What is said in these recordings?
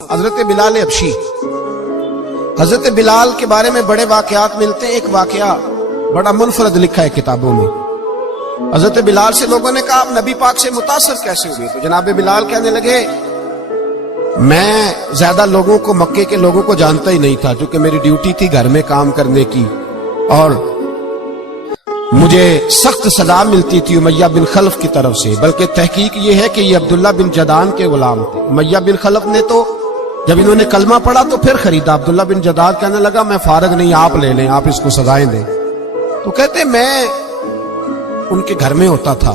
حضرت بلال حبشی، حضرت بلال کے بارے میں بڑے واقعات ملتے ہیں۔ ایک واقعہ بڑا منفرد لکھا ہے کتابوں میں۔ حضرت بلال سے لوگوں نے کہا آپ نبی پاک سے متاثر کیسے ہوئے؟ تو جناب بلال کہنے لگے میں زیادہ لوگوں کو، مکے کے لوگوں کو جانتا ہی نہیں تھا، کیونکہ میری ڈیوٹی تھی گھر میں کام کرنے کی، اور مجھے سخت سزا ملتی تھی امیہ بن خلف کی طرف سے۔ بلکہ تحقیق یہ ہے کہ یہ عبداللہ بن جدان کے غلام تھے۔ امیہ بن خلف نے تو جب انہوں نے کلمہ پڑھا تو پھر خریدا۔ عبداللہ بن جدان کہنے لگا میں فارغ نہیں، آپ لے لیں، آپ اس کو سزائیں دیں۔ تو کہتے میں ان کے گھر میں ہوتا تھا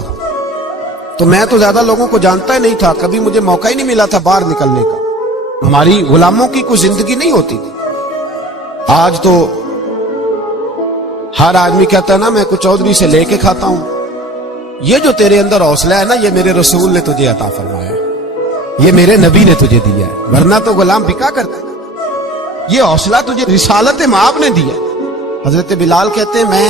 تو میں تو زیادہ لوگوں کو جانتا ہی نہیں تھا، کبھی مجھے موقع ہی نہیں ملا تھا باہر نکلنے کا۔ ہماری غلاموں کی کوئی زندگی نہیں ہوتی تھی۔ آج تو ہر آدمی کہتا ہے نا میں کچھ چودھری سے لے کے کھاتا ہوں۔ یہ جو تیرے اندر حوصلہ ہے نا، یہ میرے رسول نے تجھے عطا فرمایا ہے، یہ میرے نبی نے تجھے دیا ہے، ورنہ تو غلام بکا کرتا ہے۔ یہ حوصلہ تجھے رسالت مآب نے دیا۔ حضرت بلال کہتے ہیں میں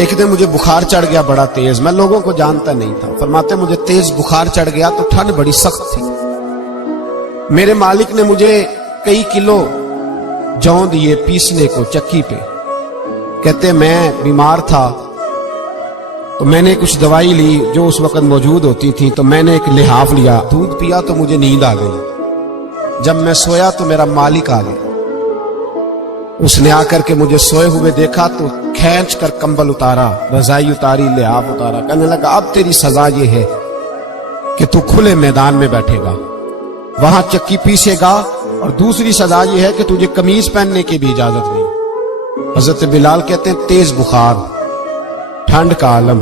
ایک دن مجھے بخار چڑھ گیا بڑا تیز، میں لوگوں کو جانتا نہیں تھا۔ فرماتے مجھے تیز بخار چڑھ گیا تو ٹھنڈ بڑی سخت تھی۔ میرے مالک نے مجھے کئی کلو جوں دیے پیسنے کو چکی پہ۔ کہتے میں بیمار تھا تو میں نے کچھ دوائی لی جو اس وقت موجود ہوتی تھی، تو میں نے ایک لحاف لیا، دودھ پیا تو مجھے نیند آ گئی۔ جب میں سویا تو میرا مالک آ گیا، اس نے آ کر کے مجھے سوئے ہوئے دیکھا تو کھینچ کر کمبل اتارا، رضائی اتاری، لحاف اتارا۔ کہنے لگا اب تیری سزا یہ ہے کہ تو کھلے میدان میں بیٹھے گا، وہاں چکی پیسے گا، اور دوسری سزا یہ ہے کہ تجھے قمیض پہننے کی بھی اجازت نہیں۔ حضرت بلال کہتے ہیں تیز بخار، ٹھنڈ کا عالم،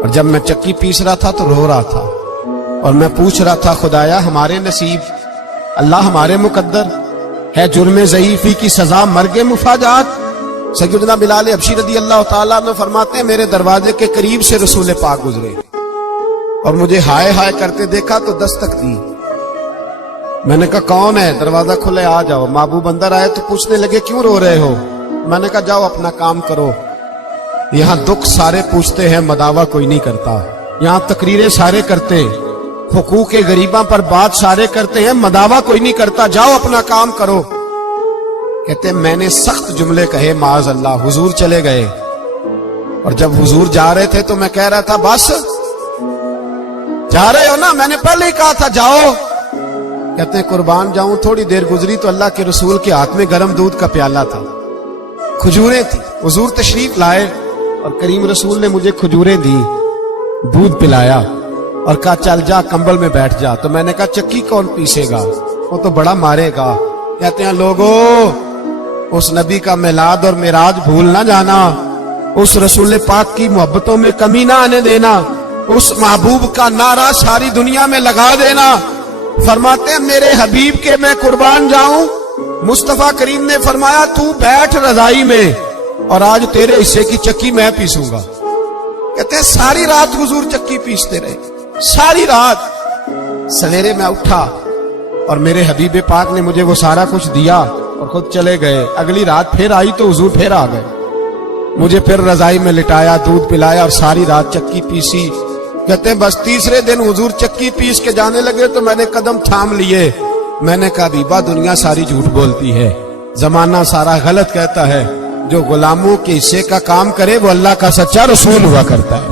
اور جب میں چکی پیس رہا تھا تو رو رہا تھا، اور میں پوچھ رہا تھا خدایا ہمارے نصیب، اللہ ہمارے مقدر ہے جرم ضعیفی کی سزا مرگ مفاجات۔ سیدنا بلال حبشی رضی اللہ تعالیٰ عنہ فرماتے ہیں میرے دروازے کے قریب سے رسول پاک گزرے اور مجھے ہائے ہائے کرتے دیکھا تو دستک دی۔ میں نے کہا کون ہے؟ دروازہ کھلے آ جاؤ۔ محبوب اندر آئے تو پوچھنے لگے کیوں رو رہے ہو؟ میں نے کہا جاؤ اپنا کام کرو، یہاں دکھ سارے پوچھتے ہیں مداوا کوئی نہیں کرتا، یہاں تقریریں سارے کرتے ہیں، حقوق غریباں پر بات سارے کرتے ہیں، مداوا کوئی نہیں کرتا، جاؤ اپنا کام کرو۔ کہتے ہیں میں نے سخت جملے کہے معاذ اللہ، حضور چلے گئے، اور جب حضور جا رہے تھے تو میں کہہ رہا تھا بس جا رہے ہو نا، میں نے پہلے ہی کہا تھا جاؤ۔ کہتے ہیں قربان جاؤں، تھوڑی دیر گزری تو اللہ کے رسول کے ہاتھ میں گرم دودھ کا پیالہ تھا، کھجوریں تھی، حضور تشریف لائے اور کریم رسول نے مجھے کھجوریں دی، دودھ پلایا اور کہا چل جا کمبل میں بیٹھ جا۔ تو میں نے کہا چکی کون پیسے گا؟ وہ تو بڑا مارے گا۔ کہتے ہیں لوگو اس نبی کا میلاد اور معراج بھول نہ جانا، اس رسول پاک کی محبتوں میں کمی نہ آنے دینا، اس محبوب کا نعرہ ساری دنیا میں لگا دینا۔ فرماتے ہیں میرے حبیب کے میں قربان جاؤں، مصطفیٰ کریم نے فرمایا تو بیٹھ رضائی میں اور آج تیرے حصے کی چکی میں پیسوں گا۔ کہتے ہیں ساری رات حضور چکی پیستے رہے، ساری رات۔ سویرے میں اٹھا اور میرے حبیب پاک نے مجھے وہ سارا کچھ دیا اور خود چلے گئے۔ اگلی رات پھر آئی تو حضور پھر آ گئے، مجھے پھر رضائی میں لٹایا، دودھ پلایا اور ساری رات چکی پیسی۔ کہتے ہیں بس تیسرے دن حضور چکی پیس کے جانے لگے تو میں نے قدم تھام لیے، میں نے کہا بیبا دنیا ساری جھوٹ بولتی ہے، زمانہ سارا غلط کہتا ہے، جو غلاموں کے حصے کا کام کرے وہ اللہ کا سچا رسول ہوا کرتا ہے۔